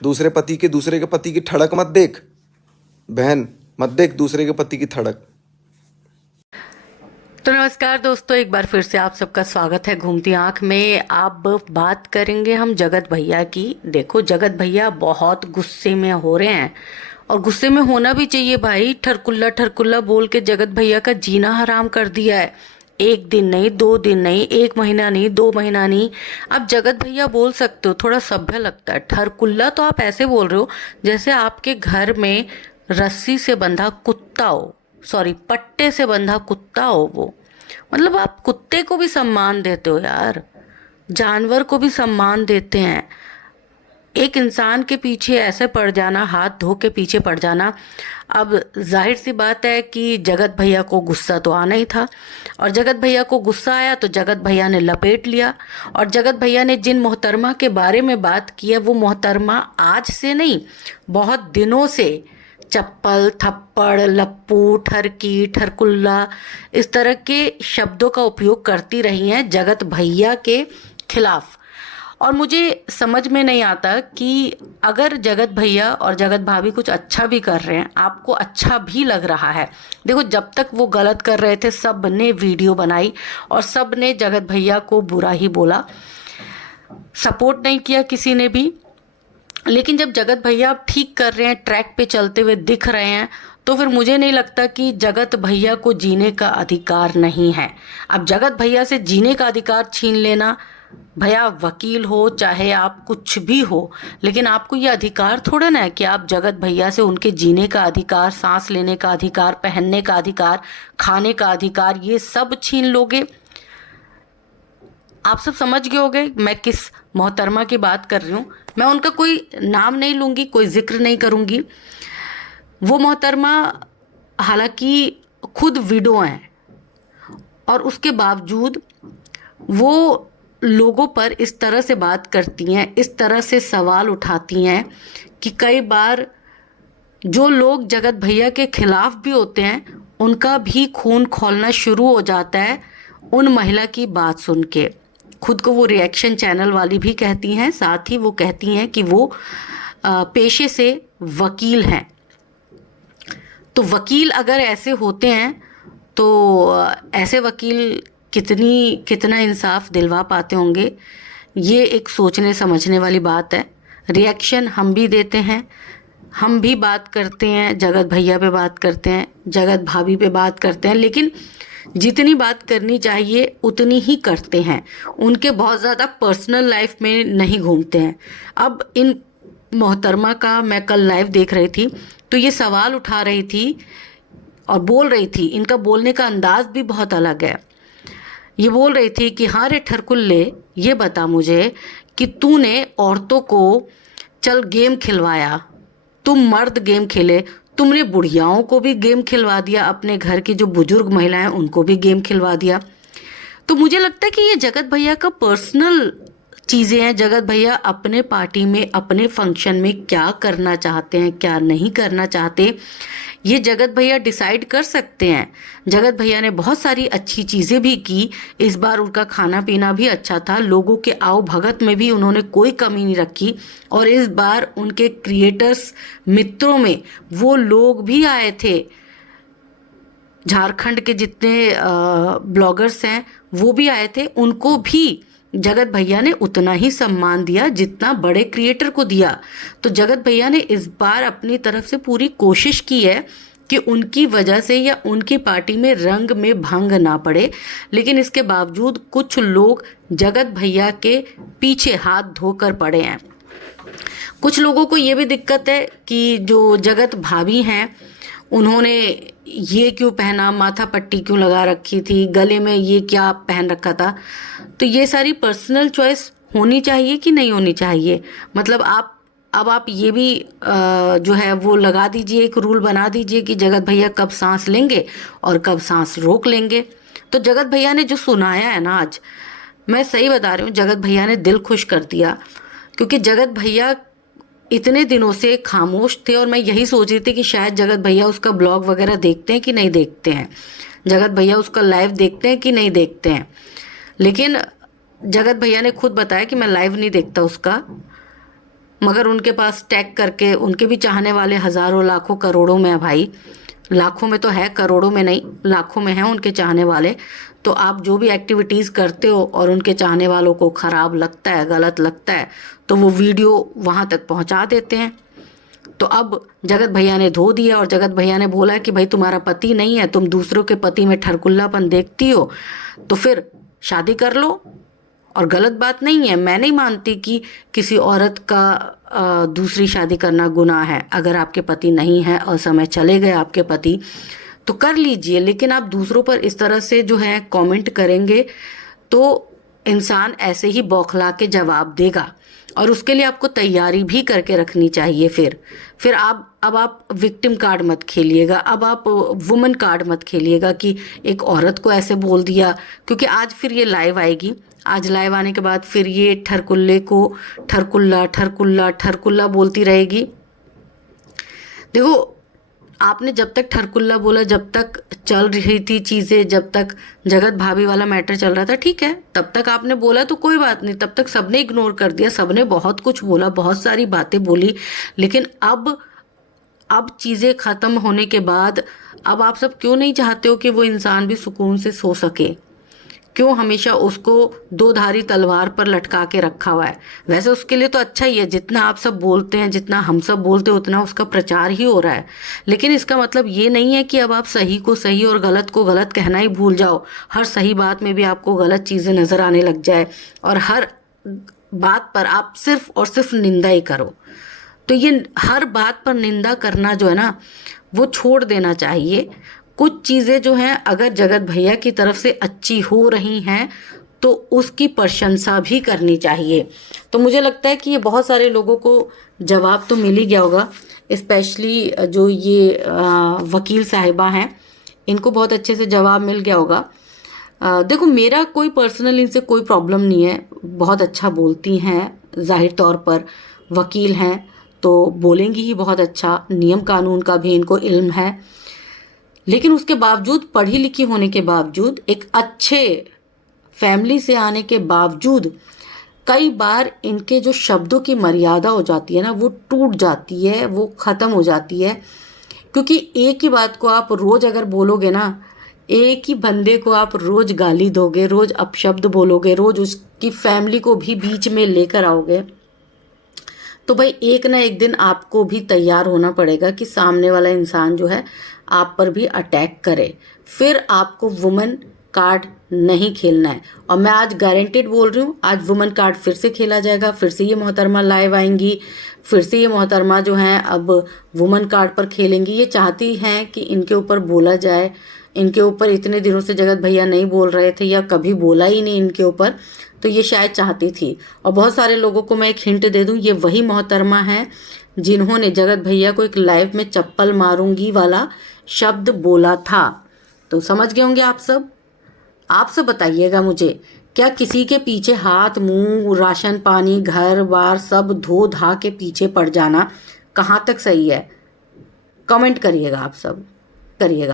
दूसरे के पति की ठड़क मत देख बहन, मत देख दूसरे के पति की ठड़क। तो नमस्कार दोस्तों, एक बार फिर से आप सबका स्वागत है घूमती आंख में। अब बात करेंगे हम जगत भैया की। देखो, जगत भैया बहुत गुस्से में हो रहे हैं और गुस्से में होना भी चाहिए भाई। ठरकुल्ला ठरकुल्ला बोल के जगत भैया का जीना हराम कर दिया है। एक दिन नहीं, 2 दिन नहीं, 1 महीना नहीं, 2 महीना नहीं। अब जगत भैया बोल सकते हो, थोड़ा सभ्य लगता है। ठरकुल्ला तो आप ऐसे बोल रहे हो जैसे आपके घर में रस्सी से बंधा कुत्ता हो, सॉरी पट्टे से बंधा कुत्ता हो वो। मतलब आप कुत्ते को भी सम्मान देते हो यार, जानवर को भी सम्मान देते हैं। एक इंसान के पीछे ऐसे पड़ जाना, हाथ धो के पीछे पड़ जाना। अब जाहिर सी बात है कि जगत भैया को गुस्सा तो आना ही था, और जगत भैया को गुस्सा आया तो जगत भैया ने लपेट लिया। और जगत भैया ने जिन मोहतरमा के बारे में बात की है, वो मोहतरमा आज से नहीं, बहुत दिनों से चप्पल, थप्पड़, लप्पू, ठरकी, ठरकुल्ला इस तरह के शब्दों का उपयोग करती रही हैं जगत भैया के खिलाफ। और मुझे समझ में नहीं आता कि अगर जगत भैया और जगत भाभी कुछ अच्छा भी कर रहे हैं, आपको अच्छा भी लग रहा है। देखो, जब तक वो गलत कर रहे थे सब ने वीडियो बनाई और सब ने जगत भैया को बुरा ही बोला, सपोर्ट नहीं किया किसी ने भी। लेकिन जब जगत भैया अब ठीक कर रहे हैं, ट्रैक पे चलते हुए दिख रहे हैं, तो फिर मुझे नहीं लगता कि जगत भैया को जीने का अधिकार नहीं है। अब जगत भैया से जीने का अधिकार छीन लेना, भैया वकील हो चाहे आप कुछ भी हो, लेकिन आपको ये अधिकार थोड़ा ना है कि आप जगत भैया से उनके जीने का अधिकार, सांस लेने का अधिकार, पहनने का अधिकार, खाने का अधिकार, ये सब छीन लोगे। आप सब समझ गए होंगे मैं किस मोहतरमा की बात कर रही हूँ। मैं उनका कोई नाम नहीं लूँगी, कोई जिक्र नहीं करूँगी। वो मोहतरमा हालांकि खुद विडो हैं और उसके बावजूद वो लोगों पर इस तरह से बात करती हैं, इस तरह से सवाल उठाती हैं कि कई बार जो लोग जगत भैया के खिलाफ भी होते हैं उनका भी खून खौलना शुरू हो जाता है उन महिला की बात सुन के। खुद को वो रिएक्शन चैनल वाली भी कहती हैं, साथ ही वो कहती हैं कि वो पेशे से वकील हैं। तो वकील अगर ऐसे होते हैं तो ऐसे वकील कितना इंसाफ दिलवा पाते होंगे, ये एक सोचने समझने वाली बात है। रिएक्शन हम भी देते हैं, हम भी बात करते हैं, जगत भैया पे बात करते हैं, जगत भाभी पे बात करते हैं, लेकिन जितनी बात करनी चाहिए उतनी ही करते हैं। उनके बहुत ज़्यादा पर्सनल लाइफ में नहीं घूमते हैं। अब इन मोहतरमा का मैं कल लाइव देख रही थी तो ये सवाल उठा रही थी और बोल रही थी, इनका बोलने का अंदाज भी बहुत अलग है। ये बोल रही थी कि हाँ रे ठरकुल्ले, ये बता मुझे कि तूने औरतों को चल गेम खिलवाया, तुम मर्द गेम खेले, तुमने बुढ़ियाओं को भी गेम खिलवा दिया, अपने घर की जो बुजुर्ग महिलाएं उनको भी गेम खिलवा दिया। तो मुझे लगता है कि ये जगत भैया का पर्सनल चीज़ें हैं। जगत भैया अपने पार्टी में, अपने फंक्शन में क्या करना चाहते हैं, क्या नहीं करना चाहते, ये जगत भैया डिसाइड कर सकते हैं। जगत भैया ने बहुत सारी अच्छी चीज़ें भी की। इस बार उनका खाना पीना भी अच्छा था, लोगों के आओ भगत में भी उन्होंने कोई कमी नहीं रखी। और इस बार उनके क्रिएटर्स मित्रों में वो लोग भी आए थे, झारखंड के जितने ब्लॉगर्स हैं वो भी आए थे, उनको भी जगत भैया ने उतना ही सम्मान दिया जितना बड़े क्रिएटर को दिया। तो जगत भैया ने इस बार अपनी तरफ से पूरी कोशिश की है कि उनकी वजह से या उनकी पार्टी में रंग में भंग ना पड़े। लेकिन इसके बावजूद कुछ लोग जगत भैया के पीछे हाथ धोकर पड़े हैं। कुछ लोगों को ये भी दिक्कत है कि जो जगत भाभी हैं उन्होंने ये क्यों पहना, माथा पट्टी क्यों लगा रखी थी, गले में ये क्या पहन रखा था। तो ये सारी पर्सनल चॉइस होनी चाहिए कि नहीं होनी चाहिए। मतलब आप ये भी जो है वो लगा दीजिए, एक रूल बना दीजिए कि जगत भैया कब सांस लेंगे और कब सांस रोक लेंगे। तो जगत भैया ने जो सुनाया है ना आज, मैं सही बता रही हूँ, जगत भैया ने दिल खुश कर दिया। क्योंकि जगत भैया इतने दिनों से खामोश थे और मैं यही सोच रही थी कि शायद जगत भैया उसका ब्लॉग वगैरह देखते हैं कि नहीं देखते हैं, जगत भैया उसका लाइव देखते हैं कि नहीं देखते हैं। लेकिन जगत भैया ने खुद बताया कि मैं लाइव नहीं देखता उसका, मगर उनके पास टैग करके, उनके भी चाहने वाले हज़ारों लाखों करोड़ों में है भाई, लाखों में तो है, करोड़ों में नहीं, लाखों में हैं उनके चाहने वाले। तो आप जो भी एक्टिविटीज़ करते हो और उनके चाहने वालों को ख़राब लगता है, गलत लगता है, तो वो वीडियो वहाँ तक पहुँचा देते हैं। तो अब जगत भैया ने धो दिया और जगत भैया ने बोला कि भाई तुम्हारा पति नहीं है, तुम दूसरों के पति में ठरकुल्लापन देखती हो, तो फिर शादी कर लो। और गलत बात नहीं है, मैं नहीं मानती कि किसी औरत का दूसरी शादी करना गुनाह है। अगर आपके पति नहीं है और समय चले गए आपके पति, तो कर लीजिए, लेकिन आप दूसरों पर इस तरह से जो है कमेंट करेंगे तो इंसान ऐसे ही बौखला के जवाब देगा, और उसके लिए आपको तैयारी भी करके रखनी चाहिए। फिर अब आप विक्टिम कार्ड मत खेलिएगा, अब आप वुमन कार्ड मत खेलिएगा कि एक औरत को ऐसे बोल दिया, क्योंकि आज फिर ये लाइव आएगी। आज लाइव आने के बाद फिर ये ठरकुल्ले को ठरकुल्ला ठरकुल्ला ठरकुल्ला बोलती रहेगी। देखो, आपने जब तक ठरकुल्ला बोला, जब तक चल रही थी चीज़ें, जब तक जगत भाभी वाला मैटर चल रहा था, ठीक है, तब तक आपने बोला तो कोई बात नहीं, तब तक सबने इग्नोर कर दिया, सबने बहुत कुछ बोला, बहुत सारी बातें बोली। लेकिन अब चीज़ें ख़त्म होने के बाद अब आप सब क्यों नहीं चाहते हो कि वो इंसान भी सुकून से सो सके? क्यों हमेशा उसको दो धारी तलवार पर लटका के रखा हुआ है? वैसे उसके लिए तो अच्छा ही है, जितना आप सब बोलते हैं, जितना हम सब बोलते हैं, उतना उसका प्रचार ही हो रहा है। लेकिन इसका मतलब ये नहीं है कि अब आप सही को सही और गलत को गलत कहना ही भूल जाओ। हर सही बात में भी आपको गलत चीज़ें नज़र आने लग जाए और हर बात पर आप सिर्फ और सिर्फ निंदा ही करो। तो ये हर बात पर निंदा करना जो है ना, वो छोड़ देना चाहिए। कुछ चीज़ें जो हैं अगर जगत भैया की तरफ से अच्छी हो रही हैं तो उसकी प्रशंसा भी करनी चाहिए। तो मुझे लगता है कि ये बहुत सारे लोगों को जवाब तो मिल ही गया होगा, स्पेशली जो ये वकील साहिबा हैं, इनको बहुत अच्छे से जवाब मिल गया होगा। देखो, मेरा कोई पर्सनल इनसे कोई प्रॉब्लम नहीं है, बहुत अच्छा बोलती हैं, जाहिर तौर पर वकील हैं तो बोलेंगी ही बहुत अच्छा, नियम कानून का भी इनको इल्म है। लेकिन उसके बावजूद, पढ़ी लिखी होने के बावजूद, एक अच्छे फैमिली से आने के बावजूद, कई बार इनके जो शब्दों की मर्यादा हो जाती है ना, वो टूट जाती है, वो ख़त्म हो जाती है। क्योंकि एक ही बात को आप रोज़ अगर बोलोगे ना, एक ही बंदे को आप रोज़ गाली दोगे, रोज़ अपशब्द बोलोगे, रोज़ उसकी फैमिली को भी बीच में लेकर आओगे, तो भाई एक ना एक दिन आपको भी तैयार होना पड़ेगा कि सामने वाला इंसान जो है आप पर भी अटैक करे। फिर आपको वुमन कार्ड नहीं खेलना है। और मैं आज गारंटेड बोल रही हूँ, आज वुमन कार्ड फिर से खेला जाएगा, फिर से ये मोहतरमा लाइव आएंगी, फिर से ये मोहतरमा जो हैं अब वुमन कार्ड पर खेलेंगी। ये चाहती हैं कि इनके ऊपर बोला जाए, इनके ऊपर इतने दिनों से जगत भैया नहीं बोल रहे थे या कभी बोला ही नहीं इनके ऊपर, तो ये शायद चाहती थी। और बहुत सारे लोगों को मैं एक हिंट दे दूं, ये वही मोहतरमा है जिन्होंने जगत भैया को एक लाइव में चप्पल मारूंगी वाला शब्द बोला था। तो समझ गए होंगे आप सब। आप सब बताइएगा मुझे, क्या किसी के पीछे हाथ मुंह, राशन पानी, घर बार सब धो धा के पीछे पड़ जाना कहाँ तक सही है? कमेंट करिएगा, आप सब करिएगा।